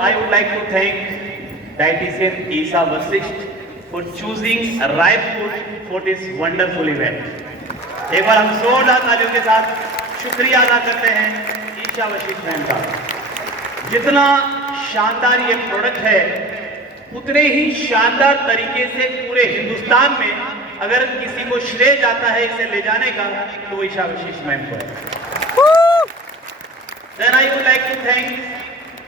I would like to thank dietitian Isa Vasisht for choosing Raipur for this wonderful event. एक बार हम जोरदार तालियों के साथ शुक्रिया अदा करते हैं ईशा वशिष्ठ मैम का। जितना शानदार ये प्रोडक्ट है, उतने ही शानदार तरीके से पूरे हिंदुस्तान में अगर किसी को श्रेय जाता है इसे ले जाने का, तो वो ईशा वशिष्ठ मैम को है। Then I would like to thank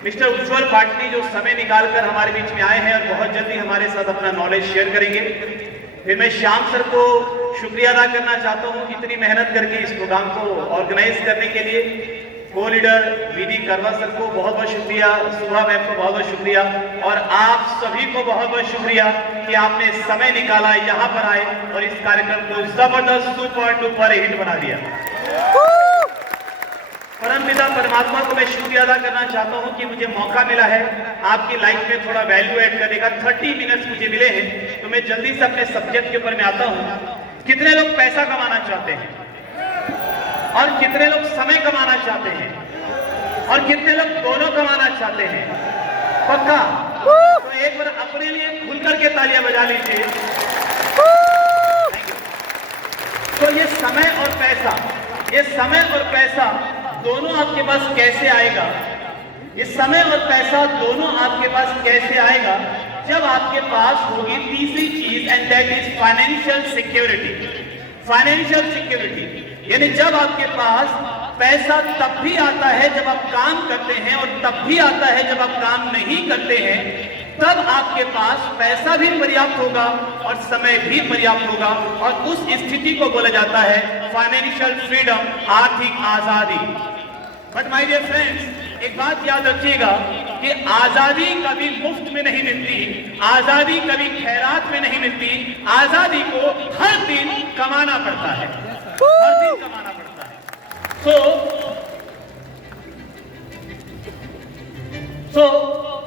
Mister Ujjwal Patni, जो समय निकालकर हमारे बीच में आए हैं और बहुत जल्दी हमारे साथ अपना नॉलेज शेयर करेंगे। फिर मैं श्याम सर को शुक्रिया अदा करना चाहता हूँ, इतनी मेहनत करके इस प्रोग्राम को ऑर्गेनाइज करने के लिए। को लीडर वीडी करवा सर को बहुत बहुत शुक्रिया, सुहा मैम को बहुत बहुत शुक्रिया, और आप सभी को बहुत बहुत शुक्रिया कि आपने समय निकाला, यहाँ पर आए और इस कार्यक्रम को जबरदस्त सुपर डुपर हिट बना दिया। परमपिता परमात्मा को मैं शुक्रिया अदा करना चाहता हूं कि मुझे मौका मिला है आपकी लाइफ में थोड़ा वैल्यू ऐड करने का। 30 मिनट्स मुझे मिले हैं, तो मैं जल्दी से अपने सब्जेक्ट के ऊपर में आता हूं। कितने लोग पैसा कमाना चाहते हैं, और कितने लोग समय कमाना चाहते हैं, और कितने लोग दोनों कमाना चाहते हैं? पक्का? तो एक बार अपने लिए खुलकर के तालियां बजा लीजिए। तो ये समय और पैसा, ये समय और पैसा दोनों आपके पास कैसे आएगा? ये समय और पैसा दोनों आपके पास कैसे आएगा? जब आपके पास होगी तीसरी चीज, and that is financial security. Financial security यानी जब आपके पास पैसा तब भी आता है जब आप काम करते हैं, और तब भी आता है जब आप काम नहीं करते हैं। तब आपके पास पैसा भी पर्याप्त होगा और समय भी पर्याप्त होगा, और उस स्थिति को बोला जाता है फाइनेंशियल फ्रीडम, आर्थिक आजादी। बट माय डियर फ्रेंड्स, एक बात याद रखिएगा कि आजादी कभी मुफ्त में नहीं मिलती, आजादी कभी खैरात में नहीं मिलती। आजादी को हर दिन कमाना पड़ता है, हर दिन कमाना पड़ता है। सो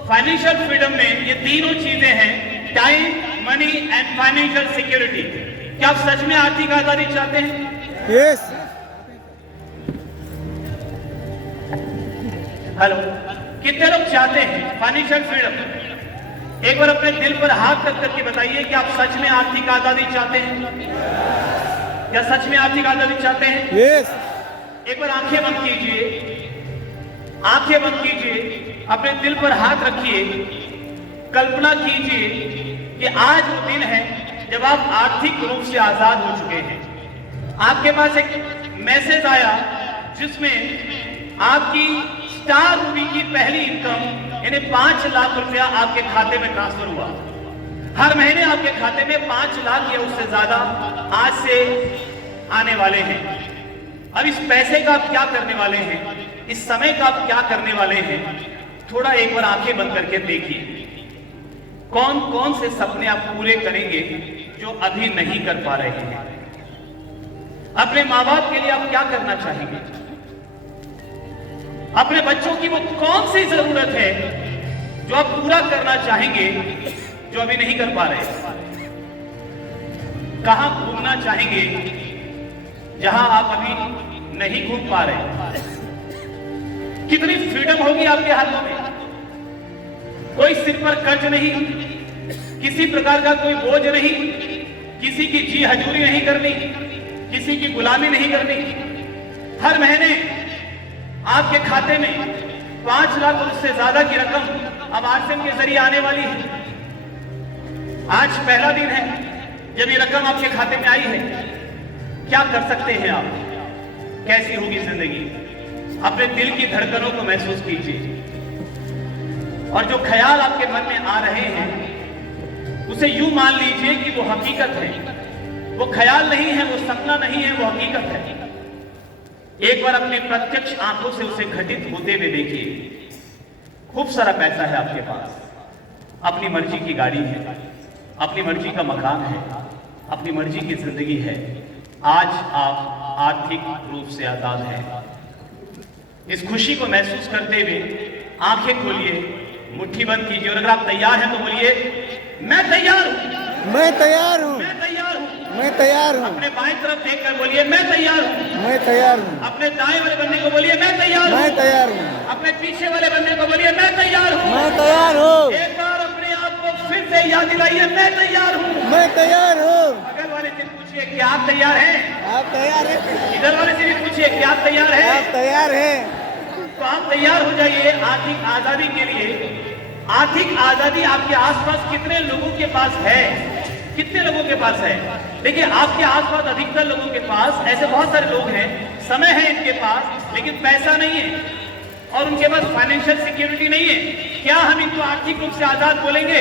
फाइनेंशियल फ्रीडम में ये तीनों चीजें हैं, time, money and financial security. क्या आप सच में आर्थिक आजादी चाहते हैं? यस। हेलो, कितने लोग चाहते हैं फाइनेंशियल फ्रीडम? एक बार अपने दिल पर हाथ रख करके बताइए कि आप सच में आर्थिक आजादी चाहते हैं? क्या सच में आर्थिक आजादी चाहते हैं? यस। एक बार आंखें बंद कीजिए, आंखें बंद कीजिए, अपने दिल पर हाथ रखिए, कल्पना कीजिए कि आज वो दिन है जब आप आर्थिक रूप से आजाद हो चुके हैं। आपके पास एक मैसेज आया जिसमें आपकी स्टार मूवी की पहली इनकम यानी 5 लाख रुपया आपके खाते में ट्रांसफर हुआ। हर महीने आपके खाते में 5 लाख या उससे ज्यादा आज से आने वाले हैं। अब इस पैसे का आप क्या करने वाले हैं, इस समय का आप क्या करने वाले हैं? थोड़ा एक बार आंखें बंद करके देखिए, कौन कौन से सपने आप पूरे करेंगे जो अभी नहीं कर पा रहे हैं? अपने माँ बाप के लिए आप क्या करना चाहेंगे? अपने बच्चों की वो कौन सी जरूरत है जो आप पूरा करना चाहेंगे जो अभी नहीं कर पा रहे? कहां घूमना चाहेंगे जहां आप अभी नहीं घूम पा रहे? कितनी फ्रीडम होगी आपके हाथों में? कोई सिर पर कर्ज नहीं, किसी प्रकार का कोई बोझ नहीं, किसी की जी हजूरी नहीं करनी, किसी की गुलामी नहीं करनी। हर महीने आपके खाते में 5 लाख और उससे ज्यादा की रकम अब आरसीएम के जरिए आने वाली है। आज पहला दिन है जब ये रकम आपके खाते में आई है। क्या कर सकते हैं आप? कैसी होगी जिंदगी? अपने दिल की धड़कनों को महसूस कीजिए, और जो ख्याल आपके मन में आ रहे हैं उसे यूं मान लीजिए कि वो हकीकत है। वो ख्याल नहीं है, वो सपना नहीं है, वो हकीकत है। एक बार अपने प्रत्यक्ष आंखों से उसे घटित होते हुए देखिए। खूब सारा पैसा है आपके पास, अपनी मर्जी की गाड़ी है, अपनी मर्जी का मकान है, अपनी मर्जी की जिंदगी है। आज आप आर्थिक रूप से आजाद हैं। इस खुशी को महसूस करते हुए आंखें खोलिए, मुट्ठी बंद कीजिए, और अगर आप तैयार हैं तो बोलिए, मैं तैयार हूं, मैं तैयार हूं, मैं तैयार हूं। मैं तैयार हूँ। अपने बाएं तरफ देखकर बोलिए मैं तैयार हूँ। मैं तैयार हूँ। अपने दाएं वाले बंदे को बोलिए मैं तैयार हूँ। मैं तैयार हूँ। अपने पीछे वाले बंदे को बोलिए मैं तैयार हूँ। मैं तैयार हूँ। एक बार अपने आप को फिर से याद दिलाइए मैं तैयार हूँ। मैं तैयार हूँ। बगल वाले से पूछिए कि आप तैयार हैं? आप तैयार हैं? इधर वाले से भी पूछिए कि आप तैयार हैं? आप तैयार हैं? तो आप तैयार हो जाइए आर्थिक आजादी के लिए। आर्थिक आजादी आपके आसपास कितने लोगों के पास है? कितने लोगों के पास है? देखिए आपके आसपास अधिकतर लोगों के पास ऐसे बहुत सारे लोग हैं, समय है इनके पास लेकिन पैसा नहीं है और उनके पास फाइनेंशियल सिक्योरिटी नहीं है। क्या हम इनको आर्थिक रूप से आजाद बोलेंगे?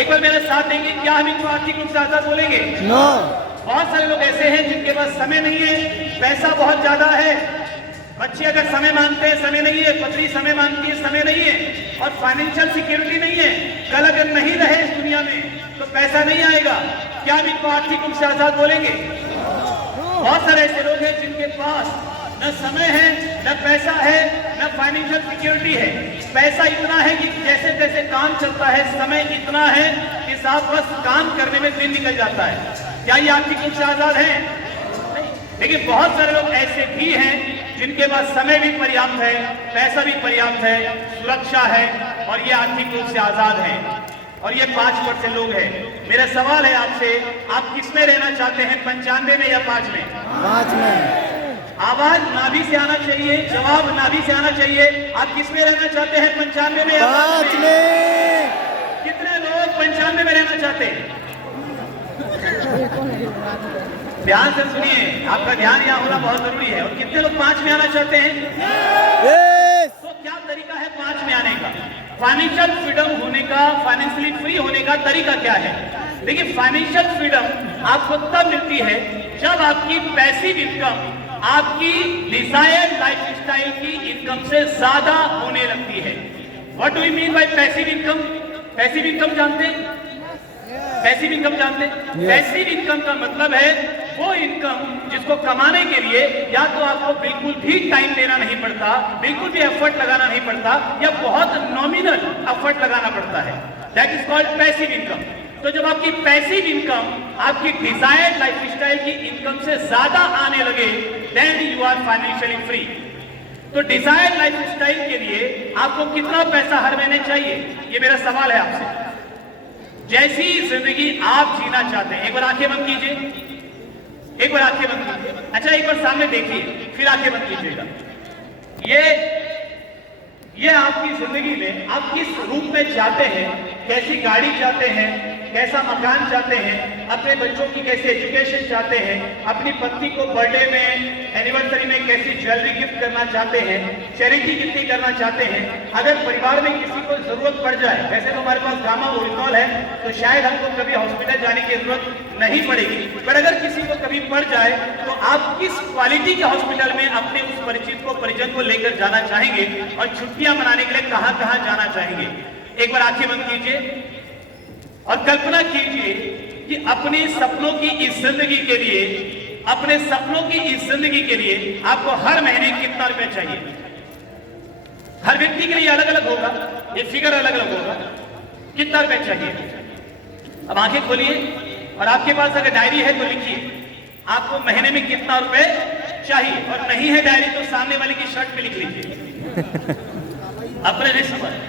एक बार मेरे साथ देंगे, क्या हम इनको आर्थिक रूप से आजाद बोलेंगे? नो। बहुत सारे लोग ऐसे हैं जिनके पास समय नहीं है, पैसा बहुत ज्यादा है। बच्चे अगर समय मांगते हैं समय नहीं है, पत्नी समय मांगती है समय नहीं है और फाइनेंशियल सिक्योरिटी नहीं है। कल अगर नहीं रहे इस दुनिया में तो पैसा नहीं आएगा। क्या हम इनको आर्थिक रूप से आजाद बोलेंगे? बहुत सारे ऐसे लोग हैं जिनके पास न समय है, न पैसा है, न फाइनेंशियल सिक्योरिटी है। पैसा इतना है कि जैसे जैसे काम चलता है, समय इतना है कि साहब बस काम करने में दिन निकल जाता है। क्या ये आर्थिक रूप से आजाद है? लेकिन बहुत सारे लोग ऐसे भी हैं जिनके पास समय भी पर्याप्त है, पैसा भी पर्याप्त है, सुरक्षा है और ये आर्थिक रूप से आजाद हैं। और ये 5% लोग हैं। मेरा सवाल है आपसे, आप किस में रहना चाहते हैं, 95 में या 5 में? 5 में। आवाज नाभि से आना चाहिए, जवाब नाभि से आना चाहिए। आप किस में रहना चाहते हैं, 95 में या 5 में? कितने लोग 95 में रहना चाहते हैं? ध्यान से सुनिए, आपका ध्यान यहाँ होना बहुत जरूरी है। और कितने लोग 5 में आना चाहते हैं? यस। तो क्या तरीका है 5 में आने का? फाइनेंशियल फ्रीडम होने का, फाइनेंशियली फ्री होने का तरीका क्या है? देखिए फाइनेंशियल फ्रीडम आपको तब मिलती है जब आपकी पैसिव इनकम आपकी डिजायर्ड लाइफस्टाइल की इनकम से ज्यादा होने लगती है। What do you mean by passive income? Passive income जानते हैं? पैसिव इनकम जानते हैं? पैसिव इनकम का मतलब है वो इनकम जिसको कमाने के लिए या तो आपको बिल्कुल भी टाइम देना नहीं पड़ता, बिल्कुल भी एफर्ट लगाना नहीं पड़ता या बहुत नॉमिनल एफर्ट लगाना पड़ता है। That is called passive income. तो जब आपकी पैसिव इनकम आपकी डिजायर्ड लाइफस्टाइल की इनकम से ज्यादा आने लगे, then you are financially free. तो डिजायर्ड लाइफस्टाइल के लिए आपको कितना पैसा हर महीने चाहिए, ये मेरा सवाल है आपसे। जैसी जिंदगी आप जीना चाहते हैं, एक बार आंखें बंद कीजिए, एक बार आंखें बंद कीजिए। अच्छा एक बार सामने देखिए, फिर आंखें बंद कीजिएगा। ये आपकी जिंदगी में आप किस रूप में चाहते हैं, कैसी गाड़ी चाहते हैं, कैसा मकान चाहते हैं, अपने बच्चों की कैसी एजुकेशन चाहते हैं, अपनी पत्नी को बर्थडे में, एनिवर्सरी में कैसी ज्वेलरी गिफ्ट करना चाहते हैं, चैरिटी कितनी करना चाहते हैं। अगर परिवार में किसी को जरूरत पड़ जाए, वैसे तो हमारे पास गामा ओरिजिनल है तो शायद हमको कभी हॉस्पिटल जाने की जरूरत नहीं पड़ेगी, पर अगर किसी को कभी पड़ जाए तो आप किस क्वालिटी के हॉस्पिटल में अपने उस परिचित को, परिजन को लेकर जाना चाहेंगे और छुट्टियां मनाने के लिए कहां कहां जाना चाहेंगे? एक बार आंखें बंद कीजिए और कल्पना कीजिए कि अपने सपनों की इस जिंदगी के लिए, अपने सपनों की इस जिंदगी के लिए आपको हर महीने कितना रुपए चाहिए। हर व्यक्ति के लिए अलग अलग होगा, ये फिगर अलग अलग होगा। कितना रुपए चाहिए? अब आंखें खोलिए और आपके पास अगर डायरी है तो लिखिए आपको महीने में कितना रुपए चाहिए, और नहीं है डायरी तो सामने वाले की शर्ट पे लिख लीजिए अपने रिस्क पर।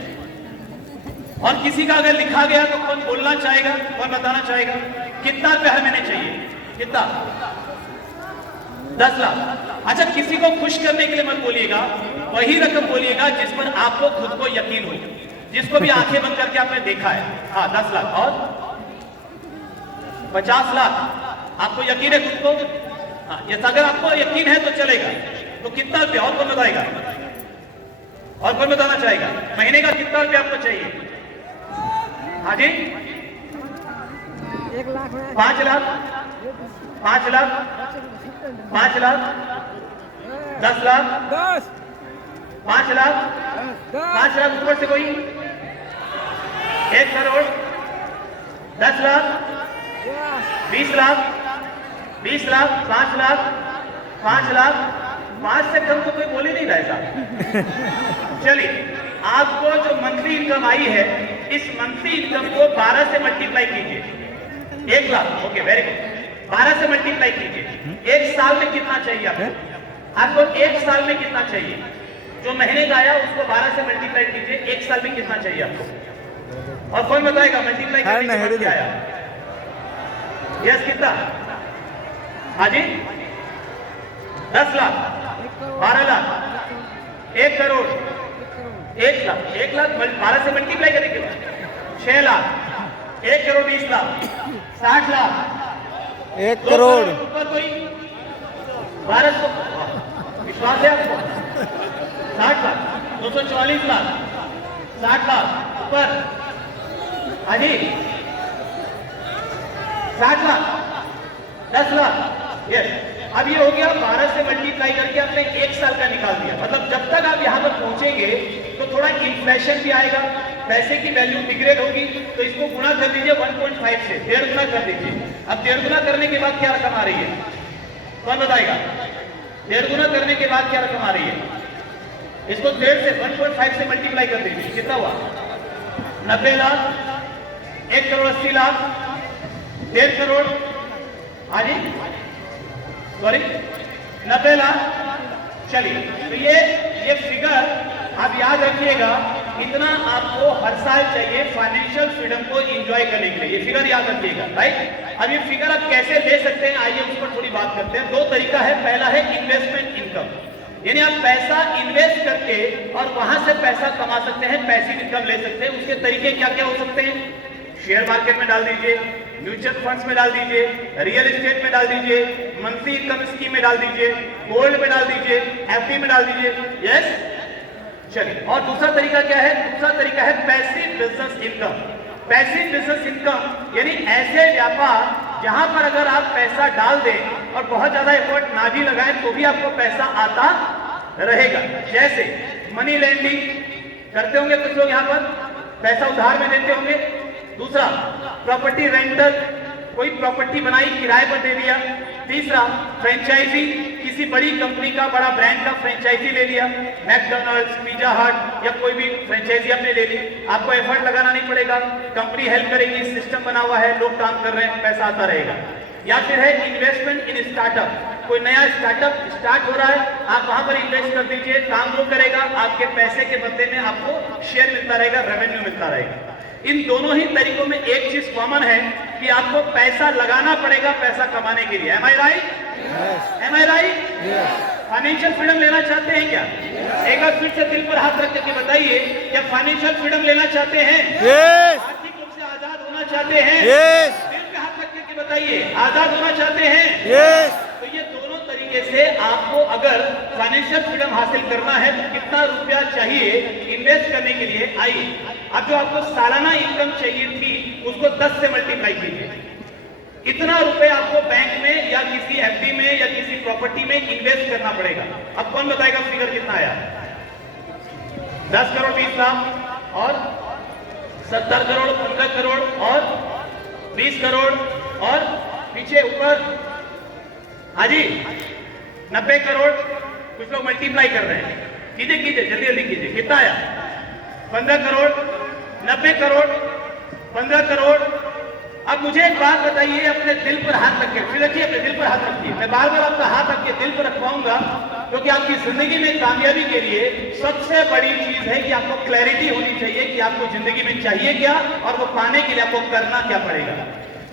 और किसी का अगर लिखा गया तो कौन बोलना चाहेगा, कौन बताना चाहेगा? कितना रुपए हर महीने चाहिए? कितना? 10 लाख। अच्छा किसी को खुश करने के लिए मत बोलिएगा, वही रकम बोलिएगा जिस पर आपको खुद को यकीन हो, जिसको भी आंखें बंद करके आपने देखा है। हाँ 10 लाख और 50 लाख आपको यकीन है खुद को? हाँ ये अगर आपको यकीन है तो चलेगा। तो कितना रुपया? और कौन बताएगा? और कौन बताना चाहेगा? महीने का कितना रुपया आपको चाहिए? हाँ जी 1 लाख। 5 लाख, 5 लाख, 5 लाख, 10 लाख, 10, 5 लाख, 5 लाख ऊपर से कोई? 1 करोड़, 10 लाख, 20 लाख, 20 लाख, 5 लाख, 5 लाख, 5 से कम तो कोई बोल ही नहीं रहा है साहब। चलिए आपको जो मंथली इनकम आई है, इस मंथली इनकम को 12 से मल्टीप्लाई कीजिए। 1 लाख। Okay very good. 12 से मल्टीप्लाई कीजिए। एक साल में कितना चाहिए आपको? एक साल में कितना चाहिए? जो महीने का आया उसको 12 से मल्टीप्लाई कीजिए, एक साल में कितना चाहिए आपको? और कौन बताएगा मल्टीप्लाई करने के बाद क्या आया? यस, कितना? हाँ जी, 10 लाख, 12 लाख, 1 करोड़, 1 लाख, 1 लाख 12 से मल्टीप्लाई करने के बाद 6 लाख, 1 करोड़ 20 लाख, 60 लाख, 1 करोड़, ऊपर कोई 1200, विश्वास है आपको? 60 लाख, 244 लाख, 60 लाख ऊपर, हाँ जी, 60 लाख, 10 लाख, यस। अब ये हो गया 12 से मल्टीप्लाई करके आपने एक साल का निकाल दिया। मतलब जब तक आप यहाँ पर पहुंचेंगे तो थोड़ा इन्फ्लेशन भी आएगा, पैसे की वैल्यू डिग्रेड होगी, तो इसको गुना कर दीजिए 1.5 से, 1.5 गुना कर दीजिए। अब 1.5 गुना करने के बाद क्या रकम आ रही है? कौन बताएगा? 1.5 गुना करने के बाद क्या रकम आ रही है? इसको 1.5 से 1.5 से मल्टीप्लाई कर दीजिए, कितना हुआ? 90 लाख, 1 करोड़ 80 लाख, 1.5 करोड़, हाँ जी, सॉरी 90 लाख। चलिए, तो ये फिगर आप याद रखिएगा, इतना आपको हर साल चाहिए फाइनेंशियल फ्रीडम को एंजॉय करने के लिए। ये फिगर याद रखिएगा, राइट? अब ये फिगर आप कैसे ले सकते हैं, आइए उस पर थोड़ी बात करते हैं। 2 तरीका है। पहला है इन्वेस्टमेंट इनकम, यानी आप पैसा इन्वेस्ट करके और वहां से पैसा कमा सकते हैं, पैसिव इनकम ले सकते हैं। उसके तरीके क्या क्या हो सकते हैं? शेयर मार्केट में डाल दीजिए, म्यूचुअल फंड्स में डाल दीजिए, रियल एस्टेट में डाल दीजिए, मंथली इनकम स्कीम में डाल दीजिए, गोल्ड में डाल दीजिए, एफडी में डाल दीजिए। यस, चलिए। और दूसरा तरीका क्या है? दूसरा तरीका है passive business income. Passive business income यानी ऐसे व्यापार जहां पर अगर आप पैसा डाल दें और बहुत ज्यादा एफर्ट ना भी लगाएं तो भी आपको पैसा आता रहेगा। जैसे मनी लेंडिंग करते होंगे कुछ लोग, यहां पर पैसा उधार में देते होंगे। दूसरा प्रॉपर्टी रेंटल, कोई प्रॉपर्टी बनाई किराए पर दे दिया। तीसरा फ्रेंचाइजी, किसी बड़ी कंपनी का, बड़ा ब्रांड का फ्रेंचाइजी ले लिया, मैकडॉनल्ड्स, पिज्जा हट या कोई भी फ्रेंचाइजी आपने ले ली। आपको एफर्ट लगाना नहीं पड़ेगा, कंपनी हेल्प करेगी, सिस्टम बना हुआ है, लोग काम कर रहे हैं, पैसा आता रहेगा। या फिर है इन्वेस्टमेंट इन स्टार्टअप, कोई नया स्टार्टअप स्टार्ट हो रहा है, आप वहां पर इन्वेस्ट कर दीजिए, काम वो करेगा, आपके पैसे के बदले में आपको शेयर मिलता रहेगा, रेवेन्यू मिलता रहेगा। इन दोनों ही तरीकों में एक चीज कॉमन है कि आपको पैसा लगाना पड़ेगा पैसा कमाने के लिए। एम आई राइट? एम आई राइट? फाइनेंशियल फ्रीडम लेना चाहते हैं क्या? एक बार फिर से दिल पर हाथ रख करके बताइए, क्या फाइनेंशियल फ्रीडम लेना चाहते हैं? आर्थिक रूप से आजाद होना चाहते हैं? दिल पे हाथ रख करके बताइए, आजाद होना चाहते हैं? तो ये दोनों तरीके से आपको अगर फाइनेंशियल फ्रीडम हासिल करना है तो कितना रुपया चाहिए इन्वेस्ट करने के लिए? आइए, अब जो आपको सालाना इनकम चाहिए थी उसको 10 से मल्टीप्लाई कीजिए। इतना रुपए आपको बैंक में या किसी एफडी में या किसी प्रॉपर्टी में इन्वेस्ट करना पड़ेगा। अब कौन बताएगा फिगर कितना आया? 10 करोड़ 20 लाख और 70 करोड़, 15 करोड़ और 20 करोड़ और पीछे ऊपर, हाँ जी, 90 करोड़। कुछ लोग मल्टीप्लाई कर रहे हैं, कीजिए कीजिए, जल्दी जल्दी कीजिए। कितना आया? 15 करोड़, 90 करोड़, 15 करोड़। अब मुझे एक बात बताइए, अपने दिल पर हाथ रखिए, फिर रखिए, अपने दिल पर हाथ रखिए। मैं बार बार आपका हाथ आपके दिल पर रखवाऊंगा क्योंकि आपकी जिंदगी में कामयाबी के लिए सबसे बड़ी चीज है कि आपको क्लैरिटी होनी चाहिए कि आपको जिंदगी में चाहिए क्या और वो पाने के लिए आपको करना क्या पड़ेगा।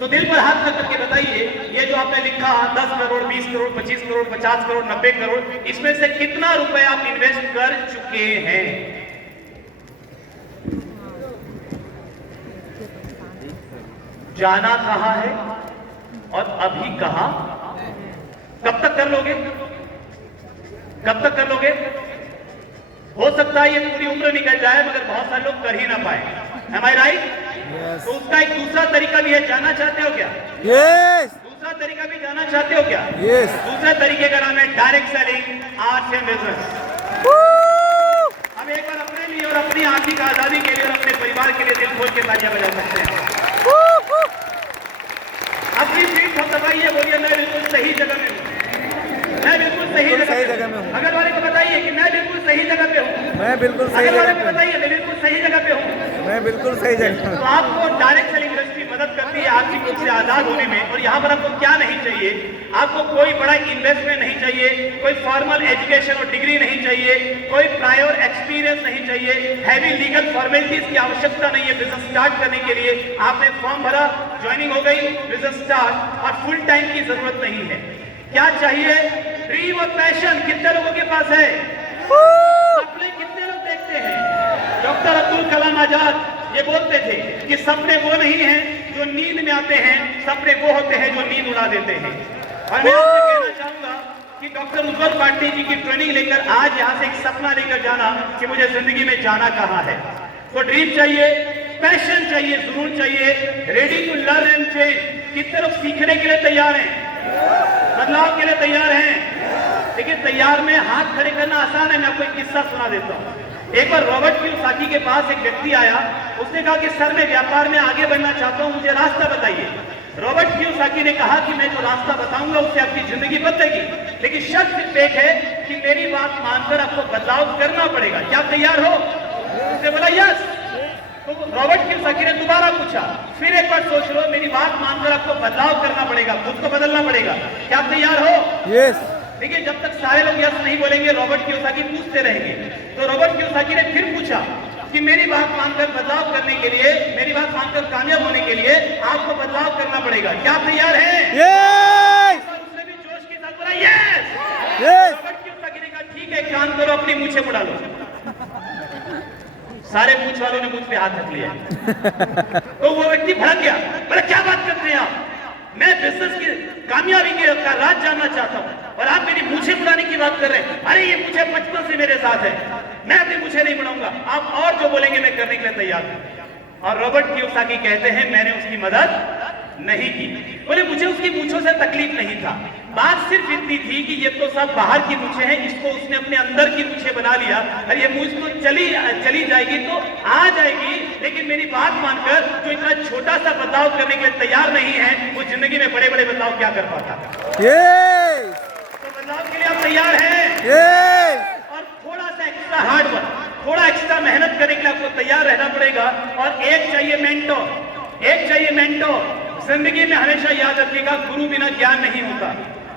तो दिल पर हाथ रख करके बताइए, ये जो आपने लिखा 10 करोड़, 20 करोड़, 25 करोड़, 50 करोड़, 90 करोड़, इसमें से कितना रुपए आप इन्वेस्ट कर चुके हैं? जाना कहां है और अभी कहां? कब तक कर लोगे? कब तक कर लोगे? हो सकता है ये पूरी उम्र निकल जाए मगर बहुत सारे लोग कर ही ना पाए। Am I right? तो उसका एक दूसरा तरीका भी है, जाना चाहते हो क्या? दूसरा तरीका भी जाना चाहते हो क्या? दूसरे तरीके का नाम है direct selling, arts and business. हम एक बार अपने लिए और अपनी आर्थिक आजादी के लिए और अपने परिवार के लिए दिल खोल के तालियां बजा सकते हैं। अपनी सीट को दबाइए, बोलिए मैं बिल्कुल सही जगह में हूँ, मैं बिल्कुल सही जगह में हूँ। अगर वाले को बताइए कि मैं बिल्कुल सही जगह पे हूँ, मैं बिल्कुल सही जगह पे। बताइए मैं बिल्कुल सही जगह पे हूँ, मैं बिल्कुल सही जगह। तो आपको डायरेक्ट सेलिंग इंडस्ट्री मदद करती है आर्थिक रूप से आजाद होने में। और यहाँ पर आपको क्या नहीं चाहिए, आपको कोई बड़ा इन्वेस्टमेंट नहीं चाहिए, कोई फॉर्मल एजुकेशन और डिग्री नहीं चाहिए, कोई प्रायर एक्सपीरियंस नहीं चाहिए, हैवी लीगल फॉर्मेलिटीज की आवश्यकता नहीं है बिजनेस स्टार्ट करने के लिए। आपने फॉर्म भरा, ज्वाइनिंग हो गई, बिजनेस स्टार्ट, और फुल टाइम की जरूरत नहीं है। क्या चाहिए? ड्रीम और पैशन। कितने लोगों के पास है? सपने कितने लोग देखते हैं? डॉक्टर अब्दुल कलाम आजाद ये बोलते थे कि सपने वो नहीं हैं जो नींद में आते हैं, सपने वो होते हैं जो नींद उड़ा देते हैं। और मैं आपसे कहना चाहूंगा कि डॉक्टर उज्जवल पाटिल जी की ट्रेनिंग लेकर आज यहाँ से एक सपना लेकर जाना कि मुझे जिंदगी में जाना कहाँ है। तो ड्रीम चाहिए, पैशन चाहिए, जुनून चाहिए, ready to learn and change. कितने लोग सीखने के लिए तैयार हैं, बदलाव के लिए तैयार हैं? लेकिन तैयार में हाथ खड़े करना आसान है। मैं आपको एक किस्सा सुना देता हूँ। एक बार रॉबर्ट कियोसाकी के पास एक व्यक्ति आया, उसने कहा कि सर मैं व्यापार में आगे बढ़ना चाहता हूँ, मुझे रास्ता बताइए। रॉबर्ट कियोसाकी ने कहा कि मैं जो रास्ता बताऊंगा उससे आपकी जिंदगी बदलेगी, लेकिन शर्त सिर्फ एक है कि मेरी बात मानकर आपको बदलाव करना पड़ेगा। क्या आप तैयार हो? उसने बोला यस। तो रॉबर्ट कियोसाकी ने दोबारा पूछा, फिर एक बार सोच लो, मेरी बात मानकर आपको बदलाव करना पड़ेगा, खुद को बदलना पड़ेगा। क्या आप तैयार हो? यस। देखिए, जब तक सारे लोग यस नहीं बोलेंगे रॉबर्ट कियोसाकी पूछते रहेंगे। तो रॉबर्ट कियोसाकी ने फिर पूछा कि मेरी बात मानकर बदलाव करने के लिए, मेरी बात मानकर कामयाब होने के लिए आपको बदलाव करना पड़ेगा। क्या आप तैयार हैं? यस। उसने भी जोश के साथ बोला यस। यस। रॉबर्ट कियोसाकी ने कहा ठीक है, काम करो, अपनी मूंछें मुड़ा लो। सारे मूंछ वालों ने मुझ पे हाथ रख लिया। तो वो व्यक्ति भड़क गया, बोले क्या बात करते हैं आप? मैं बिजनेस की कामयाबी का राज जानना चाहता हूं और आप मेरी मूछें मुड़ाने की बात कर रहे हैं। अरे ये मुझे बचपन से मेरे साथ है, मैं अपनी मूछें नहीं मुड़ाऊंगा, आप और जो बोलेंगे मैं करने के लिए तैयार हूं। और रॉबर्ट कियोसाकी कहते हैं मैंने उसकी मदद नहीं की। बोले मुझे उसकी मूछों से तकलीफ नहीं था, बात सिर्फ इतनी थी कि ये तो सब बाहर की मूछें हैं, इसको उसने अपने अंदर की मूछें बना लिया और ये मूछ तो चली जाएगी तो आ जाएगी, लेकिन मेरी बात मानकर जो इतना छोटा सा बदलाव करने के लिए तैयार नहीं है, वो जिंदगी में बड़े बड़े बदलाव क्या कर पाता। तो बदलाव के लिए आप तैयार हैं? और थोड़ा सा एक्स्ट्रा हार्ड वर्क, थोड़ा एक्स्ट्रा मेहनत करने के लिए आपको तैयार रहना पड़ेगा। और एक चाहिए मेंटोर, एक चाहिए मेंटोर। जिंदगी में हमेशा याद रखिएगा, गुरु बिना ज्ञान नहीं होता।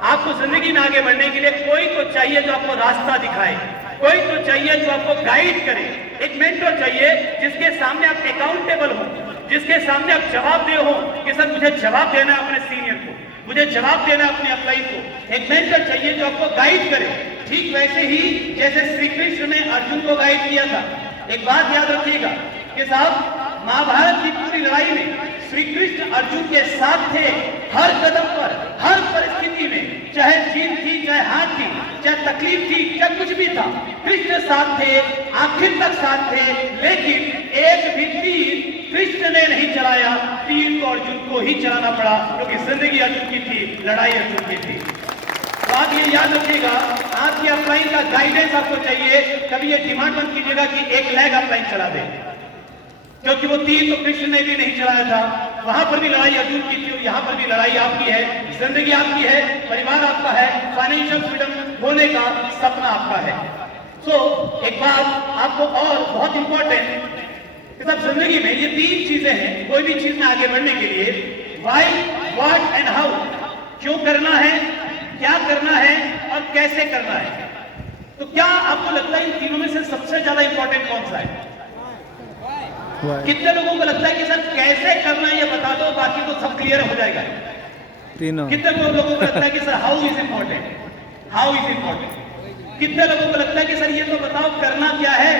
आपको जिंदगी में आगे बढ़ने के लिए कोई तो चाहिए जो आपको रास्ता दिखाए, कोई तो चाहिए जो आपको गाइड करे। एक मेंटर चाहिए जिसके सामने आप अकाउंटेबल हो, जिसके सामने आप जवाबदेह हो कि सर मुझे जवाब देना है अपने सीनियर को, मुझे जवाब देना है अपने अप्लाई को। एक मेंटर चाहिए जो आपको गाइड करे, ठीक वैसे ही जैसे श्री कृष्ण ने अर्जुन को गाइड किया था। एक बात याद रखिएगा कि साहब महाभारत की पूरी लड़ाई में श्री कृष्ण अर्जुन के साथ थे, हर कदम पर, हर परिस्थिति में, चाहे जीत थी, चाहे हार थी, चाहे तकलीफ थी, चाहे कुछ भी था, कृष्ण साथ थे, आखिर तक साथ थे। लेकिन एक भी तीर कृष्ण ने नहीं चलाया, तीर को अर्जुन को ही चलाना पड़ा, क्योंकि जिंदगी अर्जुन की थी, लड़ाई अर्जुन की थी। तो आप ये याद रखिएगा, आपकी अपलाइन का गाइडेंस आपको चाहिए। कभी ये डिमांड मत कीजिएगा कि एक लेग अपलाइन चला दे, क्योंकि वो तीर तो कृष्ण ने भी नहीं चलाया था। वहां पर भी लड़ाई अर्जुन की थी और यहाँ पर भी लड़ाई आपकी है। जिंदगी आपकी है, परिवार आपका है, फाइनेंशियल फ्रीडम होने का सपना आपका है। एक बात आपको और बहुत इंपॉर्टेंट, सब जिंदगी में ये तीन चीजें हैं कोई भी चीज में आगे बढ़ने के लिए, व्हाई, व्हाट एंड हाउ। क्यों करना है, क्या करना है और कैसे करना है। तो क्या आपको लगता है इन तीनों में से सबसे ज्यादा इंपॉर्टेंट कौन सा है? कितने लोगों को लगता है कि सर कैसे करना है ये बता दो, बाकी तो सब क्लियर हो जाएगा? तीनों। कितने लोगों को लगता है कि sir how is important, how is important? कितने लोगों को लगता है कि सर ये तो बताओ करना क्या है,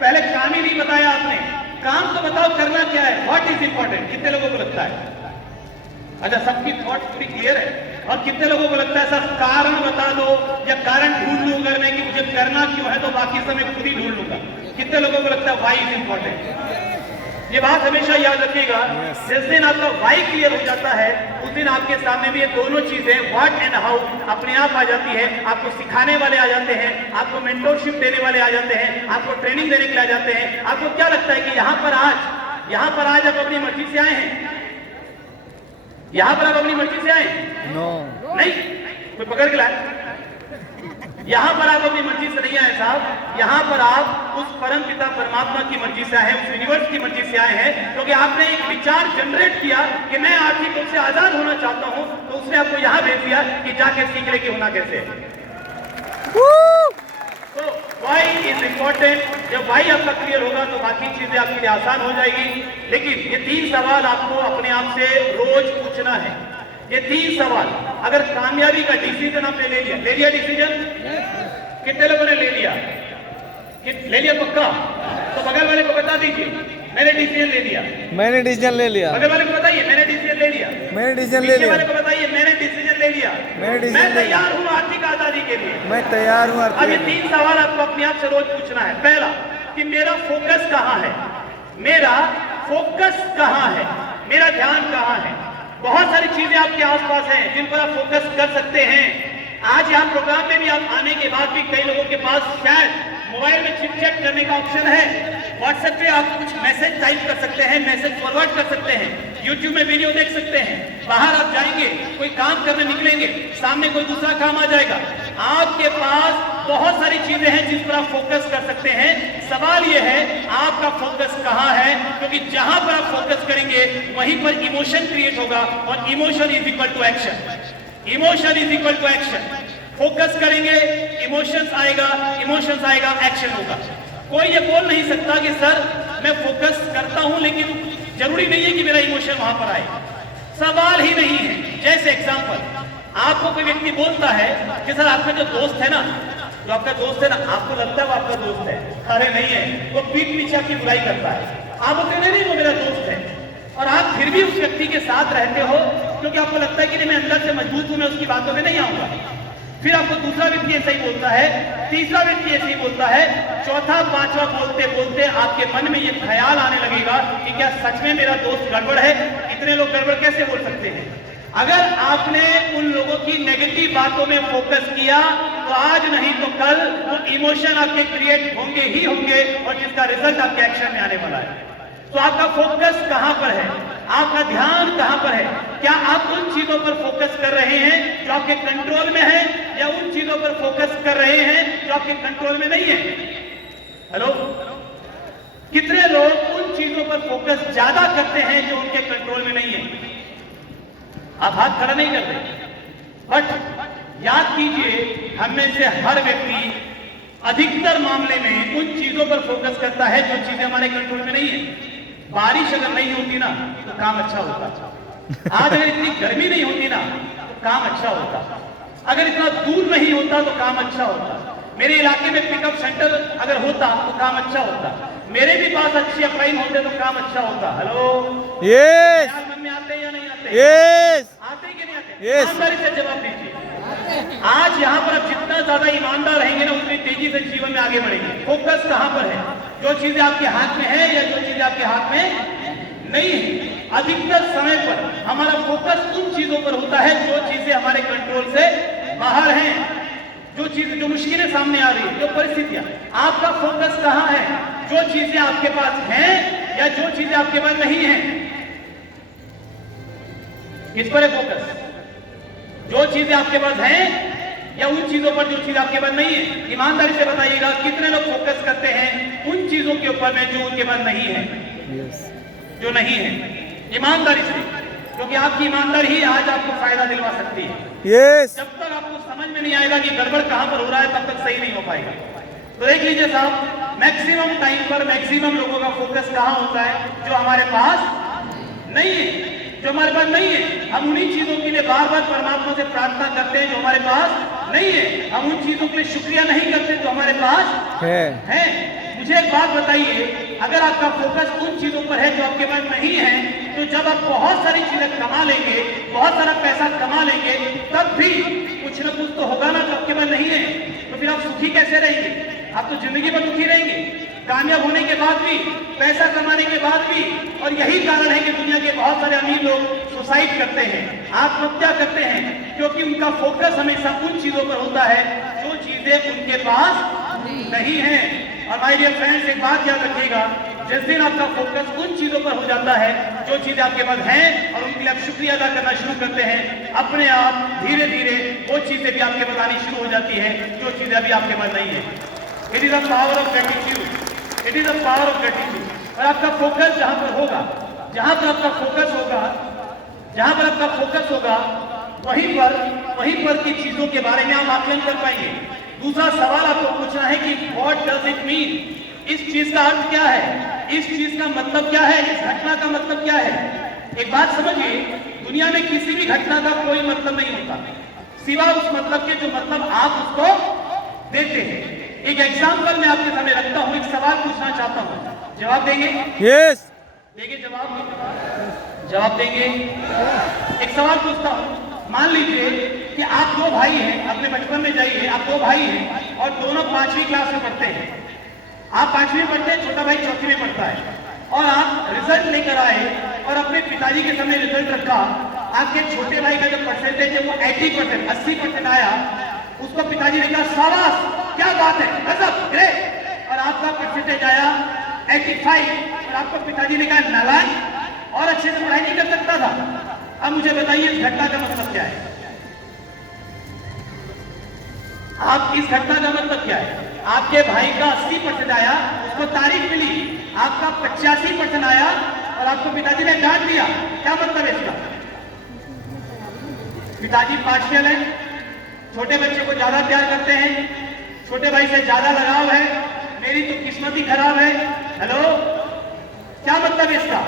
पहले काम ही नहीं बताया आपने, काम तो बताओ करना क्या है, व्हाट इज इंपॉर्टेंट? कितने लोगों को लगता है? अच्छा, सबकी थॉट पूरी क्लियर है। और कितने लोगों को लगता है सर कारण बता दो या कारण ढूंढ लूं अगर मैं कि मुझे करना क्यों है, तो बाकी सब मैं खुद ही ढूंढ लूंगा। कितने लोगों को लगता है व्हाई इज इंपॉर्टेंट? ये बात हमेशा याद रखिएगा, जिस दिन आपका व्हाई क्लियर हो जाता है उस दिन आपके सामने भी ये दोनों चीजें व्हाट एंड हाउ अपने आप आ जाती है। आपको सिखाने वाले आ जाते हैं, आपको मेंटरशिप देने वाले आ जाते हैं, आपको ट्रेनिंग देने के लिए आ जाते हैं। आपको क्या लगता है कि यहाँ पर आज आप अपनी मर्जी से आए हैं? यहाँ पर आप अपनी मर्जी से आए? नहीं, कोई पकड़ के लाए। यहां पर आप अपनी मर्जी से नहीं आए साहब, यहां पर आप उस परम पिता परमात्मा की मर्जी से आए हैं, उस यूनिवर्स की मर्जी से आए हैं, क्योंकि आपने एक विचार जनरेट किया कि मैं आज आपको यहाँ भेज दिया कि जाके सीख ले कि होना कैसे है। तो वाई इज इम्पोर्टेंट। जब वाई आपका क्लियर होगा तो बाकी चीजें आपके लिए आसान हो जाएगी। लेकिन ये 3 सवाल आपको अपने आप से रोज पूछना है। ये 3 सवाल, अगर कामयाबी का डिसीजन आपने ले लिया डिसीजन? कितने लोगों ने ले लिया? ले लिया पक्का? तो बगल वाले को बता दीजिए मैंने डिसीजन ले लिया। मैंने डिसीजन ले लिया। बगल वाले को बताइए मैंने डिसीजन ले लिया। मैंने डिसीजन ले पीछे लिया। वाले को बताइए मैंने डिसीजन ले लिया। मैं तैयार हूँ आर्थिक आजादी के लिए। मैं तैयार हूँ। अब ये 3 सवाल आपको अपने आप से रोज पूछना है। पहला कि मेरा फोकस कहाँ है, मेरा फोकस कहाँ है, मेरा ध्यान कहाँ है। बहुत सारी चीजें आपके आसपास हैं जिन पर आप फोकस कर सकते हैं। आज यहाँ प्रोग्राम में भी आप आने के बाद भी कई लोगों के पास शायद मोबाइल में चिट चैट करने का ऑप्शन है। व्हाट्सएप पे आप कुछ मैसेज टाइप कर सकते हैं, मैसेज फॉरवर्ड कर सकते हैं, यूट्यूब में वीडियो देख सकते हैं। बाहर आप जाएंगे, कोई काम करने निकलेंगे, सामने कोई दूसरा काम आ जाएगा। आपके पास बहुत सारी चीजें हैं जिस पर आप फोकस कर सकते हैं। सवाल यह है आपका फोकस कहाँ है, क्योंकि जहां पर आप फोकस करेंगे वहीं पर इमोशन क्रिएट होगा और emotion is equal to action. Emotion is equal to action. Focus करेंगे इमोशंस आएगा, इमोशंस आएगा एक्शन होगा। कोई ये बोल नहीं सकता कि सर मैं फोकस करता हूं लेकिन जरूरी नहीं है कि मेरा इमोशन वहां पर आए। सवाल ही नहीं है। जैसे एग्जांपल, आपको कोई व्यक्ति बोलता है कि सर आपका जो दोस्त है ना, जो आपका दोस्त है ना, आपको लगता है वो आपका दोस्त है, अरे नहीं है, वो पीठ पीछे आपकी बुराई करता है। आप बोलते नहीं वो मेरा दोस्त है, और आप फिर भी उस व्यक्ति के साथ रहते हो क्योंकि आपको लगता है कि नहीं मैं अंदर से मजबूत हूं, मैं उसकी बातों में नहीं आऊंगा। फिर आपको दूसरा व्यक्ति ऐसा ही बोलता है, तीसरा व्यक्ति ऐसे ही बोलता है, चौथा पांचवा बोलते बोलते आपके मन में ये ख्याल आने लगेगा कि क्या सच में मेरा दोस्त गड़बड़ है। इतने लोग गड़बड़ कैसे बोल सकते हैं? अगर आपने उन लोगों की नेगेटिव बातों में फोकस किया तो आज नहीं तो कल वो इमोशन आपके क्रिएट होंगे ही होंगे और जिसका रिजल्ट आपके एक्शन में आने वाला है। तो आपका फोकस कहां पर है, आपका ध्यान कहां पर है? क्या आप उन चीजों पर फोकस कर रहे हैं जो आपके कंट्रोल में है, या उन चीजों पर फोकस कर रहे हैं जो आपके कंट्रोल में नहीं है? हेलो, कितने लोग उन चीजों पर फोकस ज्यादा करते हैं जो उनके कंट्रोल में नहीं है? आप हाथ खड़ा नहीं करते, बट याद कीजिए हम में से हर व्यक्ति अधिकतर मामले में उन चीजों पर फोकस करता है जो चीजें हमारे कंट्रोल में नहीं है। बारिश अगर नहीं होती ना तो काम अच्छा होता। आज अगर इतनी गर्मी नहीं होती ना तो काम अच्छा होता। अगर इतना दूर नहीं होता तो काम अच्छा होता। मेरे इलाके में पिकअप सेंटर अगर होता तो काम अच्छा होता। मेरे भी पास अच्छी अप्लाइन होते तो काम अच्छा होता। हेलो, यस, मन में आते या नहीं आते? यस, आते कि नहीं आते? Yes. ईमानदारी से जवाब दीजिए। आज यहाँ पर आप जितना ज्यादा ईमानदार रहेंगे ना उतनी तेजी से जीवन में आगे बढ़ेंगे। फोकस कहां पर है? जो चीजें आपके हाथ में है या जो चीजें आपके हाथ में नहीं है। अधिकतर समय पर हमारा फोकस उन चीजों पर होता है जो चीजें हमारे कंट्रोल से बाहर हैं, जो चीजें, जो मुश्किलें सामने आ रही है, जो परिस्थितियां। आपका फोकस कहां है? जो चीजें आपके पास हैं या जो चीजें आपके पास नहीं है, किस पर है फोकस? जो चीजें आपके पास हैं या उन चीजों पर जो चीज आपके पास नहीं है? ईमानदारी से बताइएगा कितने लोग फोकस करते हैं उन चीजों के ऊपर में जो उनके पास नहीं है, जो नहीं है? ईमानदारी से, क्योंकि आपकी ईमानदारी ही आज आपको फायदा दिलवा सकती है। यस। जब तक आपको समझ में नहीं आएगा कि गड़बड़ कहां पर हो रहा है तब तक सही नहीं हो पाएगा। तो देख लीजिए साहब, मैक्सिमम टाइम पर मैक्सिमम लोगों का फोकस कहां होता है? जो हमारे पास नहीं है, जो हमारे पास नहीं है। हम उन्हीं चीजों के लिए बार बार परमात्मा से प्रार्थना करते हैं जो हमारे पास नहीं है। हम उन चीजों के लिए शुक्रिया नहीं करते जो हमारे पास है। मुझे एक बात बताइए, अगर आपका फोकस उन चीजों पर है जो आपके पास नहीं है, तो जब आप बहुत सारी चीजें कमा लेंगे, बहुत सारा पैसा कमा लेंगे, तब भी कुछ ना कुछ तो होगा ना जो आपके पास नहीं है। तो फिर आप सुखी कैसे रहेंगे? आप तो जिंदगी भर दुखी रहेंगे, कामयाब होने के बाद भी, पैसा कमाने के बाद भी। और यही कारण है कि दुनिया के बहुत सारे अमीर लोग सुसाइड करते हैं, आत्महत्या करते हैं, क्योंकि उनका फोकस हमेशा उन चीजों पर होता है जो चीजें उनके पास नहीं है। और माय डियर फ्रेंड्स, एक बात याद रखिएगा, जिस दिन आपका फोकस उन चीजों पर हो जाता है जो चीजें आपके पास हैं और उनके लिए आप शुक्रिया अदा करना शुरू करते हैं, अपने आप धीरे धीरे वो चीजें भी आपके पास आनी शुरू हो जाती है जो चीजें अभी आपके पास नहीं है। It is a power of gratitude. It is a power of gratitude. और आपका फोकस जहां पर होगा, जहां पर आपका फोकस होगा, जहां पर आपका फोकस होगा, वहीं पर की चीजों के बारे में आप आकलन कर पाएंगे। दूसरा सवाल आपको पूछना है कि व्हाट डज इट मीन, इस चीज का अर्थ क्या है, इस चीज का मतलब क्या है, इस घटना का मतलब क्या है। एक बात समझिए, दुनिया में किसी भी घटना का कोई मतलब नहीं होता सिवाय उस मतलब के जो मतलब आप उसको देते हैं। एक एग्जाम्पल मैं आपके सामने रखता हूं, एक सवाल पूछना चाहता हूं, जवाब देंगे? यस। देंगे जवाब देंगे? एक सवाल पूछता हूं, मान लीजिए कि आप दो भाई हैं, अपने बचपन में जाइए, आप दो भाई हैं और दोनों 5वीं क्लास में पढ़ते हैं। आप 5वीं में पढ़ते हैं, छोटा भाई 4थी में पढ़ता है, और आप रिजल्ट लेकर आए और अपने पिताजी के सामने रिजल्ट रखा। आपके छोटे भाई का जो परसेंटेज है वो 80%, 80% आया। उसको पिताजी ने कहा शाबाश, क्या बात है, गजब, ग्रेट। और आपका परसेंटेज आया 85 और आपको पिताजी ने कहा नालायक, और अच्छे से पढ़ाई नहीं कर सकता था। अब मुझे बताइए इस घटना का मतलब क्या है? आप इस घटना का मतलब क्या है? आपके भाई का 80% आया, उसको तारीफ मिली, आपका 85% आया और आपको पिताजी ने डांट दिया। क्या मतलब है इसका? पिताजी पार्शियल है, छोटे बच्चे को ज्यादा प्यार करते हैं, छोटे भाई से ज्यादा लगाव है, मेरी तो किस्मत ही खराब है। हेलो, क्या मतलब है इसका?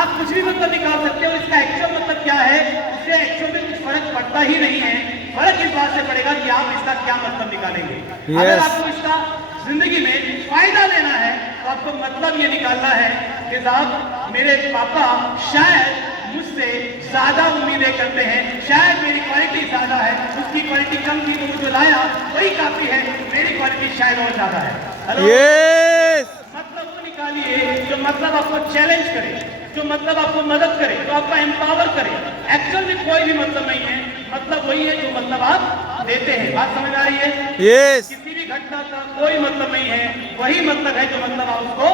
आप कुछ भी मतलब निकाल सकते हो, इसका एक्चुअल मतलब क्या है उससे एक्चुअल में कुछ फर्क पड़ता ही नहीं है। फर्क इस बात से पड़ेगा कि आप इसका क्या मतलब निकालेंगे। अगर आपको इसका जिंदगी में फायदा लेना है तो आपको मतलब ये निकालना है कि साहब मेरे पापा शायद मुझसे ज्यादा उम्मीदें करते हैं, शायद मेरी क्वालिटी ज्यादा है, उसकी क्वालिटी कम थी तो मुझे लाया वही काफी है, मेरी क्वालिटी शायद और ज्यादा है। हेलो, मतलब वो निकालिए जो मतलब आपको चैलेंज करे, जो मतलब आपको मदद करे, जो आपको एम्पावर करे। एक्चुअल में कोई भी मतलब नहीं है, मतलब वही है जो मतलब आप देते हैं। बात समझ आ रही है? यस। किसी भी घटना का कोई मतलब नहीं है, वही मतलब है जो मतलब आप उसको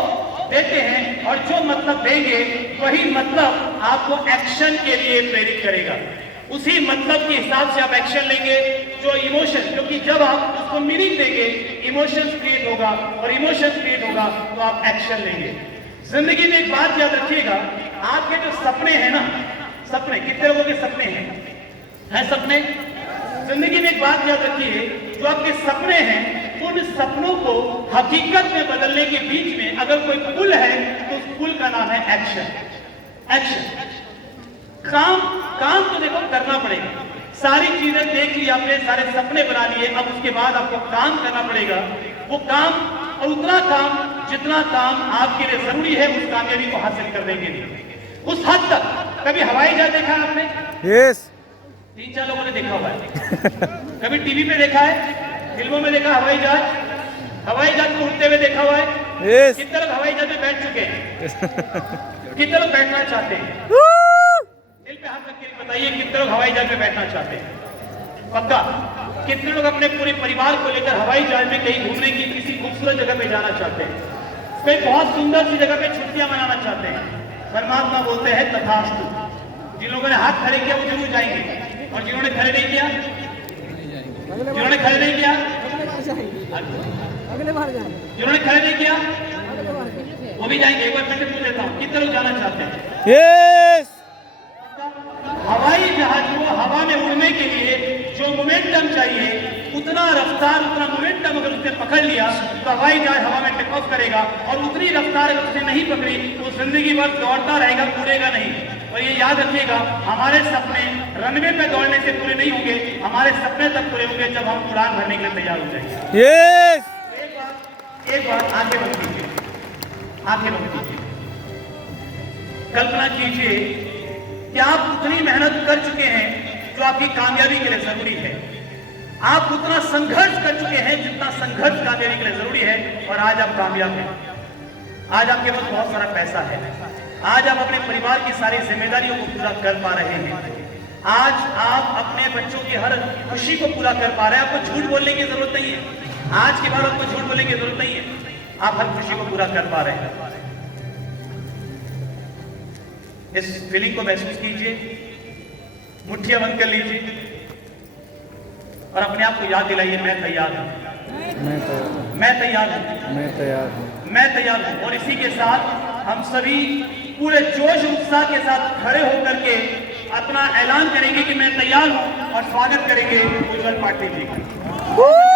देते हैं, और जो मतलब देंगे वही मतलब आपको एक्शन के लिए प्रेरित करेगा। उसी मतलब के हिसाब से आप एक्शन लेंगे। जो इमोशन, क्योंकि जब आप उसको मीनिंग देंगे इमोशंस क्रिएट होगा, और इमोशंस क्रिएट होगा तो आप एक्शन लेंगे। जिंदगी में एक बात याद रखिएगा, आपके जो सपने हैं ना, सपने कितने लोगों के सपने हैं सपने? जिंदगी में एक बात याद रखिए, जो आपके सपने हैं उन सपनों को हकीकत में बदलने के बीच में अगर कोई पुल है तो उस पुल का नाम है एक्शन। एक्शन, काम तो देखो करना पड़ेगा। सारी चीजें देख ली आपने, सारे सपने बना लिए, अब उसके बाद आपको काम करना पड़ेगा। वो काम और उतना काम जितना काम आपके लिए जरूरी है उस कामयाबी को हासिल करने के लिए। उस हद तक कभी हवाई जहाज देखा है आपने? यस। 3-4 लोगों ने देखा हुआ है। कभी टीवी पे देखा है, फिल्मों में देखा हवाई जहाज को उड़ते हुए देखा हुआ है? यस। कितने लोग हवाई जहाज में बैठ चुके हैं? कितने लोग बैठना चाहते हैं? दिल पे हाथ रख के बताइए, कितने लोग हवाई जहाज में बैठना चाहते हैं? पक्का? कितने लोग अपने पूरे परिवार को लेकर हवाई जहाज में कहीं घूमने की किसी खूबसूरत जगह पे जाना चाहते हैं, कोई बहुत सुंदर सी जगह पे छुट्टियां मनाना चाहते हैं? परमात्मा बोलते हैं तथास्तु। जिन लोगों ने हाथ खड़े किया वो जरूर जाएंगे, और जिन्होंने खड़े नहीं किया, जिन्होंने खड़े नहीं किया, जिन्होंने खड़े नहीं किया वो भी जाएंगे। एक बार फिर से पूछ लेता हूँ, कितने लोग जाना चाहते हैं? यस। हवाई जहाज को हवा में उड़ने के लिए जो मोमेंटम चाहिए, उतना रफ्तार, उतना मोमेंटम अगर उसने पकड़ लिया तो हवाई जहाज हवा में टेक ऑफ करेगा, और उतनी रफ्तार अगर उसने नहीं पकड़ी तो जिंदगी भर दौड़ता रहेगा, उड़ेगा नहीं। और ये याद रखिएगा, हमारे सपने रनवे पे दौड़ने से पूरे नहीं होंगे, हमारे सपने तब पूरे होंगे जब हम उड़ान भरने के लिए तैयार हो जाएंगे। यस। एक बात आंखें बंद कीजिए, आंखें बंद कीजिए। कल्पना कीजिए कि आप उतनी मेहनत कर चुके हैं जो आपकी कामयाबी के लिए जरूरी है। आप उतना संघर्ष कर चुके हैं जितना संघर्ष कामयाबी के लिए जरूरी है, और आज आप कामयाब हैं। आज आपके पास बहुत सारा पैसा है, आज आप अपने परिवार की सारी जिम्मेदारियों को पूरा कर पा रहे हैं, आज आप अपने बच्चों की हर खुशी को पूरा कर पा रहे हैं। आपको झूठ बोलने की जरूरत नहीं है, आज के बाद आपको झूठ बोलने की जरूरत नहीं है, आप हर खुशी को पूरा कर पा रहे हैं। इस फीलिंग को महसूस कीजिए, मुट्ठियां बंद कर लीजिए और अपने आप को याद दिलाइए, मैं तैयार हूं, मैं तैयार हूं, मैं तैयार हूं, मैं तैयार हूं। और इसी के साथ हम सभी पूरे जोश उत्साह के साथ खड़े होकर के अपना ऐलान करेंगे कि मैं तैयार हूं और स्वागत करेंगे उज्जवल पाटिल जी का।